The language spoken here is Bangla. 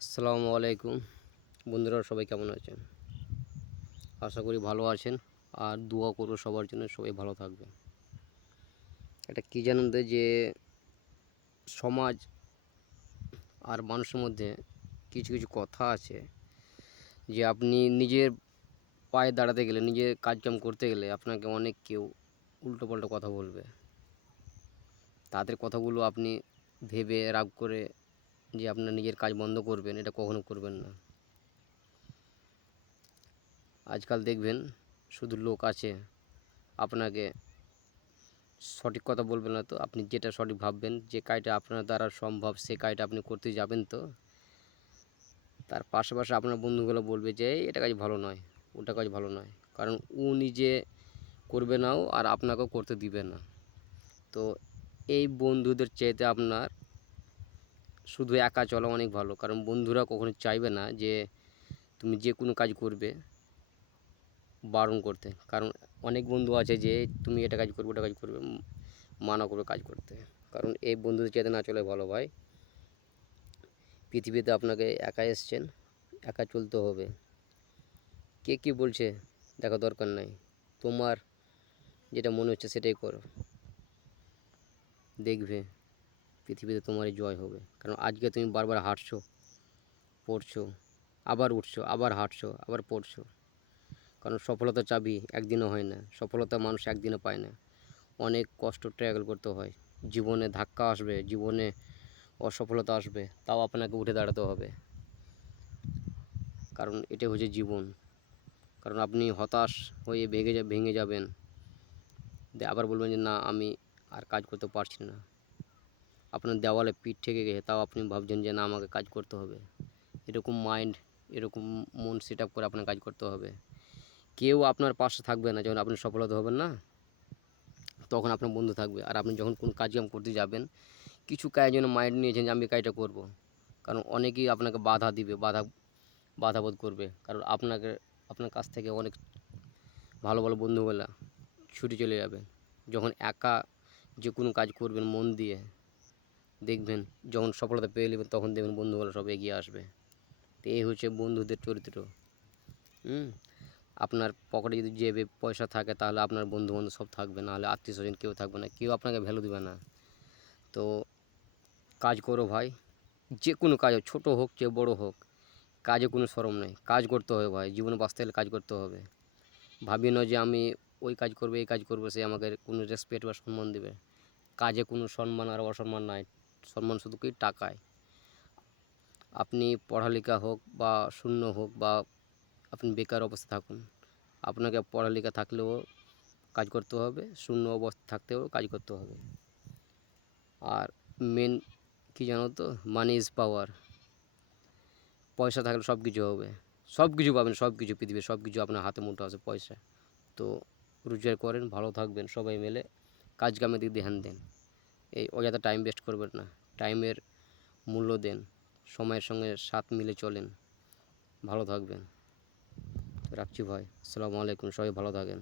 আসসালামু আলাইকুম বন্ধুরা, সবাই কেমন আছেন? আশা করি ভালো আছেন। আর দোয়া করব সবার জন্য, সবাই ভালো থাকবে। এটা কী জানেন তো, যে সমাজ আর মানুষের মধ্যে কিছু কিছু কথা আছে, যে আপনি নিজের পায়ে দাঁড়াতে গেলে, নিজের কাজকাম করতে গেলে আপনাকে অনেক কেউ উল্টোপাল্টা কথা বলবে। তাদের কথাগুলো আপনি ভেবে রাগ করে যে আপনার নিজের কাজ বন্ধ করবেন, এটা কখনো করবেন না। আজকাল দেখবেন শুধু লোক আছে আপনাকে সঠিক কথা বলবেন না, তো আপনি যেটা সঠিক ভাববেন, যে কাজটা আপনার দ্বারা সম্ভব সে কাজটা আপনি করতে যাবেন, তো তার পাশাপাশি আপনার বন্ধুগুলো বলবে যে এটা কাজ ভালো নয়, ওটা কাজ ভালো নয়, কারণ ও নিজে করবে নাও আর আপনাকেও করতে দিবে না। তো এই বন্ধুদের চাইতে আপনার শুধু একা চলা অনেক ভালো, কারণ বন্ধুরা কখনো চাইবে না যে তুমি যে কোনো কাজ করবে বারণ করতে। কারণ অনেক বন্ধু আছে যে তুমি এটা কাজ করবে ওটা কাজ করবে মানা করবে কাজ করতে। কারণ এই বন্ধুদের চাইতে না চলে ভালো ভাই। পৃথিবীতে আপনাকে একা এসছেন, একা চলতে হবে। কে কী বলছে দেখা দরকার নাই, তোমার যেটা মনে হচ্ছে সেটাই করো, দেখবে পৃথিবীতে তোমারই জয় হবে। কারণ আজকে তুমি বারবার হাঁটছো, পড়ছো, আবার উঠছো, আবার হাঁটছো, আবার পড়ছো। কারণ সফলতা চাবি একদিনও হয় না, সফলতা মানুষ একদিনে পায় না, অনেক কষ্ট ট্রাভেল করতে হয়। জীবনে ধাক্কা আসবে, জীবনে অসফলতা আসবে, তাও আপনাকে উঠে দাঁড়াতে হবে, কারণ এটা হচ্ছে জীবন। কারণ আপনি হতাশ হয়ে ভেঙে যাবেন, আবার বলবেন যে না আমি আর কাজ করতে পারছি না। আপনার দেওয়ালে পিঠ ঠেকে গেছে, তাও আপনি ভাবছেন যে না আমাকে কাজ করতে হবে। এরকম মাইন্ড, এরকম মন সেট আপ করে আপনার কাজ করতে হবে। কেউ আপনার পাশে থাকবে না যখন আপনি সফলতা হবেন না, তখন আপনার বন্ধু থাকবে। আর আপনি যখন কোনো কাজকাম করতে যাবেন, কিছু কাজের জন্য মাইন্ড নিয়েছেন যে আমি কাজটা করব, কারণ অনেকেই আপনাকে বাধা দিবে, বাধাবোধ করবে। কারণ আপনার কাছ থেকে অনেক ভালো ভালো বন্ধুগুলা ছুটে চলে যাবে। যখন একা যে কোনো কাজ করবেন মন দিয়ে, দেখবেন যখন সফলতা পেয়ে নেবেন তখন দেখবেন বন্ধুগুলো সব এগিয়ে আসবে। তো এই হচ্ছে বন্ধুদের চরিত্র। আপনার পকেটে যদি জেবে পয়সা থাকে তাহলে আপনার বন্ধুবান্ধব সব থাকবে, নাহলে আত্মীয় স্বজন কেউ থাকবে না, কেউ আপনাকে ভ্যালু দেবে না। তো কাজ করো ভাই, যে কোনো কাজ হোক, ছোটো হোক চেয়ে বড়ো হোক, কাজে কোনো শরম নেই, কাজ করতে হবে ভাই। জীবনে বাঁচতে গেলে কাজ করতে হবে। ভাবি না যে আমি ওই কাজ করবো এই কাজ করবো সে আমাকে কোনো রেসপেক্ট বা সম্মান দেবে। কাজে কোনো সম্মান আর অসম্মান নাই, সম্মান শুধু কি টাকায়। আপনি পড়ালেখা হোক বা শূন্য হোক বা আপনি বেকার অবস্থা থাকুন, আপনাকে পড়ালেখা থাকলেও কাজ করতে হবে, শূন্য অবস্থা থাকতেও কাজ করতে হবে। আর মেন কি জানো তো, মানি ইজ পাওয়ার। পয়সা থাকলে সব কিছু হবে, সব কিছু পাবেন, সব কিছু পৃথিবীর সব কিছু আপনার হাতে মুঠো আছে পয়সা। তো রোজগার করেন, ভালো থাকবেন, সবাই মিলে কাজ কামের দিকে ধ্যান দেন। এই অযথা টাইম ওয়েস্ট করবেন না, টাইমের মূল্য দেন, সময়ের সঙ্গে সাথ মিলে চলেন, ভালো থাকবেন। রাখছি ভাই, আসসালামু আলাইকুম, সবাই ভালো থাকেন।